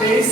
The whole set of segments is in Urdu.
23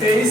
23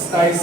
27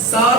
7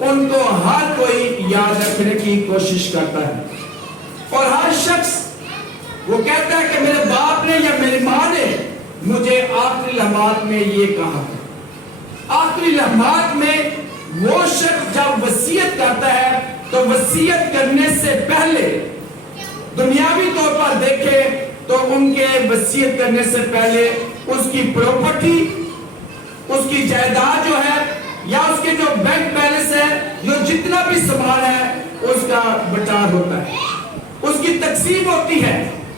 ان کو ہر کوئی یاد رکھنے کی کوشش کرتا ہے، اور ہر شخص وہ کہتا ہے کہ میرے باپ نے یا میری ماں نے مجھے آخری لمحات میں یہ کہا ہے۔ آخری لمحات میں وہ شخص جب وصیت کرتا ہے تو وصیت کرنے سے پہلے دنیاوی طور پر دیکھے تو ان کے وصیت کرنے سے پہلے اس کی پراپرٹی، اس کی جائیداد جو ہے یا اس کے جو بینک بیلنس ہے، جو جتنا بھی سامان ہے اس کا بٹار ہوتا ہے، اس کی تقسیم ہوتی ہے۔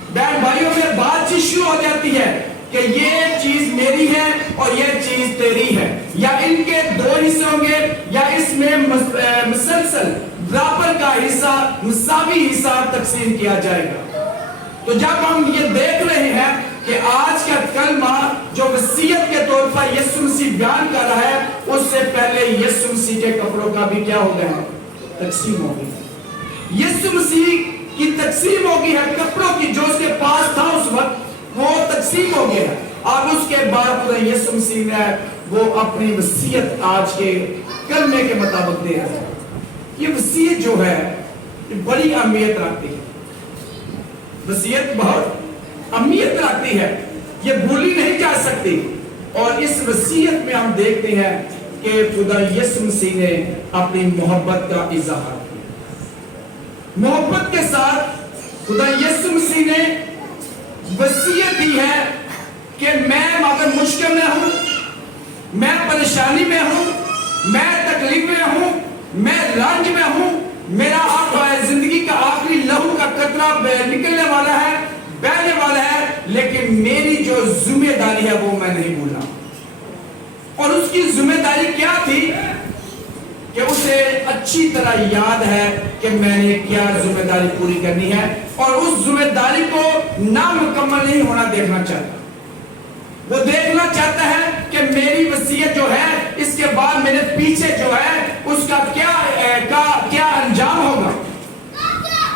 بہن بھائیوں میں بات چیت شروع ہو جاتی ہے کہ یہ چیز میری ہے اور یہ چیز تیری ہے، یا ان کے دو حصے ہوں گے یا اس میں مسلسل برابر کا حصہ، مساوی حصہ تقسیم کیا جائے گا۔ تو جب ہم یہ دیکھ رہے ہیں کہ آج کا کلمہ جو وصیت کے طور پر یسوع مسیح بیان کر رہا ہے، اس سے پہلے یسوع مسیح کے کپڑوں کا بھی کیا ہو گیا ہے؟ تقسیم ہو گئی۔ یسوع مسیح کی تقسیم ہو گئی ہے، کپڑوں کی جو اس کے پاس تھا اس وقت وہ تقسیم ہو گیا، اور اس کے بعد خدا یسوع مسیح نے وہ اپنی وصیت آج کے کلمے کے مطابق دے رہا ہے۔ یہ وصیت جو ہے بڑی اہمیت رکھتی ہے، وصیت بہت اہمیت رکھتی ہے، یہ بھولی نہیں جا سکتی، اور اس وصیت میں ہم دیکھتے ہیں کہ خدا یسوع مسیح نے اپنی محبت کا اظہار کیا۔ محبت کے ساتھ خدا یسوع مسیح نے وصیت دی ہے کہ میں اگر مشکل میں ہوں، میں پریشانی میں ہوں، میں تکلیف میں ہوں، میں رنج میں ہوں، میرا زندگی کا آخری لہو کا قطرہ نکلنے والا ہے، بہنے والا ہے، لیکن میری جو ذمہ داری ہے وہ میں نہیں بھولا۔ اور اس کی ذمہ داری کیا تھی کہ اسے اچھی طرح یاد ہے کہ میں نے کیا ذمہ داری پوری کرنی ہے، اور اس ذمہ داری کو نامکمل نہیں ہونا دیکھنا چاہتا۔ وہ دیکھنا چاہتا ہے کہ میری وصیت جو ہے اس کے بعد میرے پیچھے جو ہے اس کا کیا انجام ہوگا۔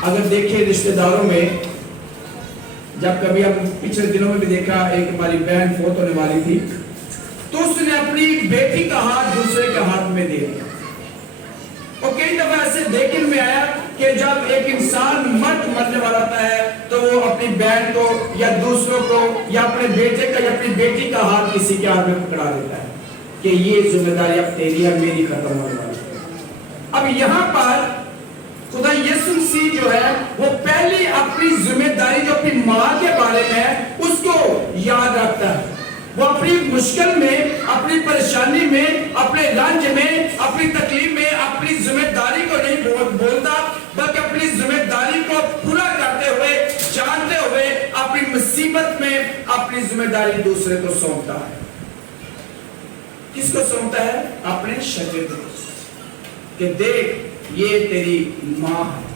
اگر دیکھیں رشتہ داروں میں، جب کبھی ہم پچھلے دنوں میں بھی دیکھا، ایک ہماری بہن فوت ہونے والی تھی تو اس نے اپنی بیٹی کا ہاتھ دوسرے کے ہاتھ میں دے دیا، اور کئی دفعہ ایسے دیکھنے میں آیا کہ جب ایک انسان مرنے والا ہوتا ہے تو وہ اپنی بہن کو یا دوسروں کو یا اپنے بیٹے کا یا اپنی بیٹی کا ہاتھ کسی کے ہاتھ میں پکڑا دیتا ہے کہ یہ ذمہ داری اب تیری ہے، میری ختم ہونے والی ہے۔ اب یہاں پر خدا یسوع مسیح جو ہے وہ پہلی اپنی ذمہ داری جو اپنی ماں کے بارے میں ہے اس کو یاد رکھتا ہے۔ وہ اپنی مشکل میں، اپنی پریشانی میں، اپنے رنج میں، اپنی تکلیف میں اپنی ذمہ داری کو نہیں بولتا، بلکہ اپنی ذمہ داری کو پورا کرتے ہوئے، جانتے ہوئے اپنی مصیبت میں اپنی ذمہ داری دوسرے کو سونپتا ہے۔ کس کو سونپتا ہے؟ اپنے شاگرد کو، کہ دیکھ یہ تیری ماں ہے،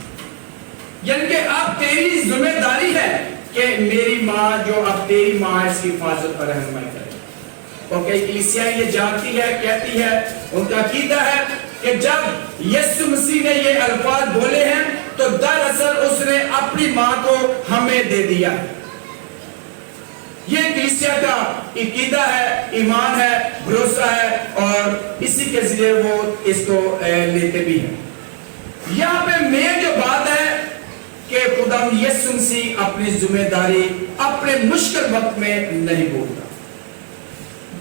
یعنی کہ اب تیری ذمہ داری ہے کہ میری ماں جو اب تیری ماں ہے اس کی حفاظت پر رہنمائی کرے۔ اور کئی کلیسیاں یہ جانتی ہے، کہتی ہے، ان کا عقیدہ ہے کہ جب یسوع مسیح نے یہ الفاظ بولے ہیں تو دراصل اس نے اپنی ماں کو ہمیں دے دیا ہے۔ یہ کلیسیا کا عقیدہ ہے، ایمان ہے، بھروسہ ہے، اور اسی کے ذریعے وہ اس کو لیتے بھی ہیں۔ یہاں پہ مین جو بات ہے کہ خدا یسوع مسیح اپنی ذمہ داری اپنے مشکل وقت میں نہیں بولتا۔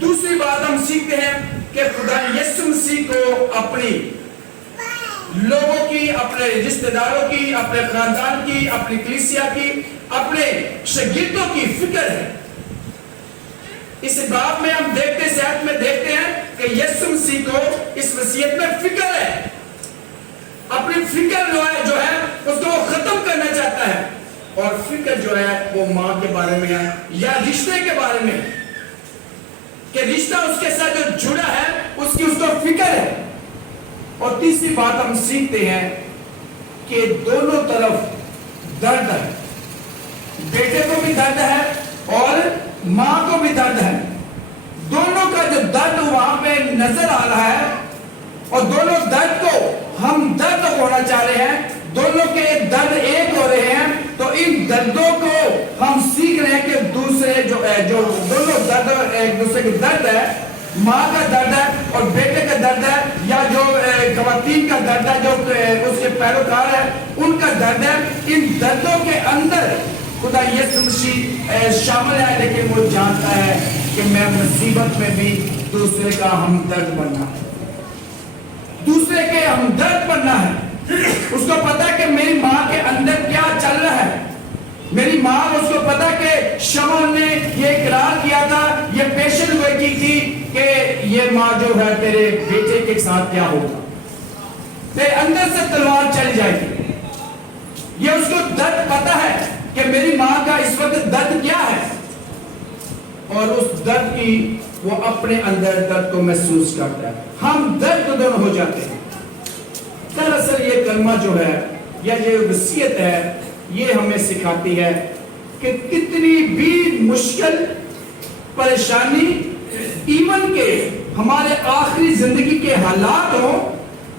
دوسری بات ہم سیکھتے ہیں کہ خدا یسوع مسیح کو اپنی لوگوں کی، اپنے رشتہ داروں کی، اپنے خاندان کی، اپنی کلیسیا کی، اپنے شاگردوں کی فکر ہے۔ اس باب میں ہم دیکھتے، صحت میں دیکھتے ہیں کہ یسوع مسیح کو اس وصیت میں فکر ہے، اپنی فکر جو ہے اس کو وہ ختم کرنا چاہتا ہے، اور فکر جو ہے وہ ماں کے بارے میں ہے یا رشتے کے بارے میں، کہ رشتہ اس کے ساتھ جو جڑا ہے اس کی اس کو فکر ہے۔ اور تیسری بات ہم سیکھتے ہیں کہ دونوں طرف درد ہے، بیٹے کو بھی درد ہے اور ماں کو بھی درد ہے، دونوں کا جو درد وہاں پہ نظر آ رہا ہے، اور دونوں درد کو ہم درد ہونا چاہ رہے ہیں، دونوں کے درد ایک ہو رہے ہیں، تو ان دردوں کو ہم سیکھ رہے ہیں کہ دوسرے جو دونوں درد ایک دوسرے کے درد ہے، ماں کا درد ہے اور بیٹے کا درد ہے، یا جو خواتین کا درد ہے، جو اس کے پیروکار ہے، ان کا درد ہے. ان دردوں کے اندر خدا یسوع مسیح شامل ہے، لیکن وہ جانتا ہے کہ میں مصیبت میں بھی دوسرے کا ہمدرد بننا ہے، دوسرے کے ہمدرد بننا ہے. اس کو پتا کہ میری ماں کے اندر کیا چل رہا ہے. میری ماں، اس کو پتا کہ شمعون نے یہ اقرار کیا تھا، یہ پیشن گوئی کی تھی کہ یہ ماں جو ہے تیرے بیٹے کے ساتھ کیا ہوگا، تیرے اندر سے تلوار چل جائے گی. یہ اس کو درد پتا ہے کہ میری ماں کا اس وقت درد کیا ہے، اور اس درد کی وہ اپنے اندر درد کو محسوس کرتا ہے. ہم درد دونوں ہو جاتے ہیں. دراصل یہ کلمہ جو ہے یا یہ وصیت ہے، یہ ہمیں سکھاتی ہے کہ کتنی بھی مشکل پریشانی، ایون کہ ہمارے آخری زندگی کے حالات ہو،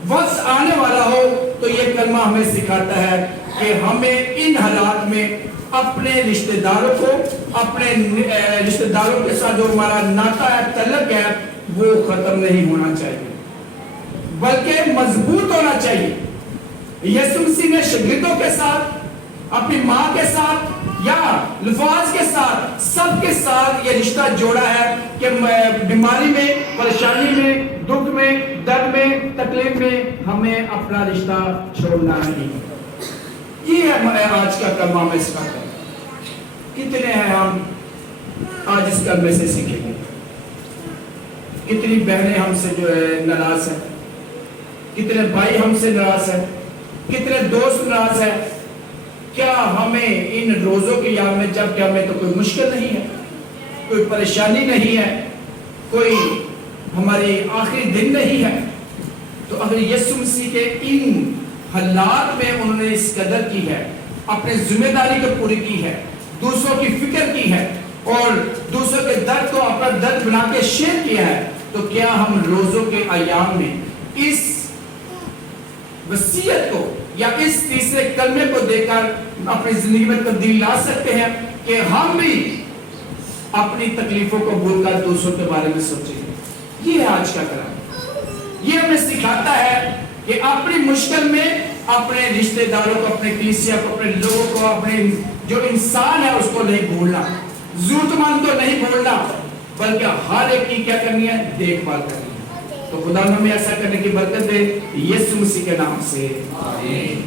وقت آنے والا ہو، تو یہ کلمہ ہمیں سکھاتا ہے کہ ہمیں ان حالات میں اپنے رشتہ داروں کو، اپنے رشتہ داروں کے ساتھ جو ہمارا ناتا ہے، تعلق ہے، وہ ختم نہیں ہونا چاہیے، بلکہ مضبوط ہونا چاہیے. یسوع مسیح نے شاگردوں کے ساتھ، اپنی ماں کے ساتھ یا لفاظ کے ساتھ، سب کے ساتھ یہ رشتہ جوڑا ہے کہ بیماری میں، پریشانی میں، دکھ میں، درد میں، تکلیف میں ہمیں اپنا رشتہ چھوڑنا نہیں. یہ ہے آج کا کلمہ میں اس کا. کتنے ہیں ہم آج اس کلمے سے سیکھیں گے؟ کتنی بہنیں ہم سے جو ہے ناراض ہیں، کتنے بھائی ہم سے ناراض ہیں، کتنے دوست ناراض ہیں. کیا ہمیں ان روزوں کی یاد میں، جب کہ ہمیں تو کوئی مشکل نہیں ہے، کوئی پریشانی نہیں ہے، کوئی ہماری آخری دن نہیں ہے، تو اگر یسوع مسیح کے ان حالات میں انہوں نے اس قدر کی ہے، اپنے ذمہ داری کو پوری کی ہے، دوسروں کی فکر کی ہے، اور دوسروں کے درد کو اپنا درد بنا کے شیئر کیا ہے، تو کیا ہم روزوں کے ایام میں اس وصیت کو یا اس تیسرے کلمے کو دے کر اپنی زندگی میں تبدیلی لا سکتے ہیں کہ ہم بھی اپنی تکلیفوں کو بھول کر دوسروں کے بارے میں سوچیں گے؟ یہ ہے آج کا کلام. یہ ہمیں سکھاتا ہے کہ اپنی مشکل میں اپنے رشتہ داروں کو، اپنے کلیسیا کو، اپنے لوگوں کو، اپنے جو انسان ہے اس کو نہیں بھولنا، ضرورت مند کو نہیں بھولنا، بلکہ ہر ایک کی کیا کرنی ہے؟ دیکھ بھال کرنی ہے. تو خدا ہمیں ایسا کرنے کی برکت دے، یسوع مسیح کے نام سے آمین.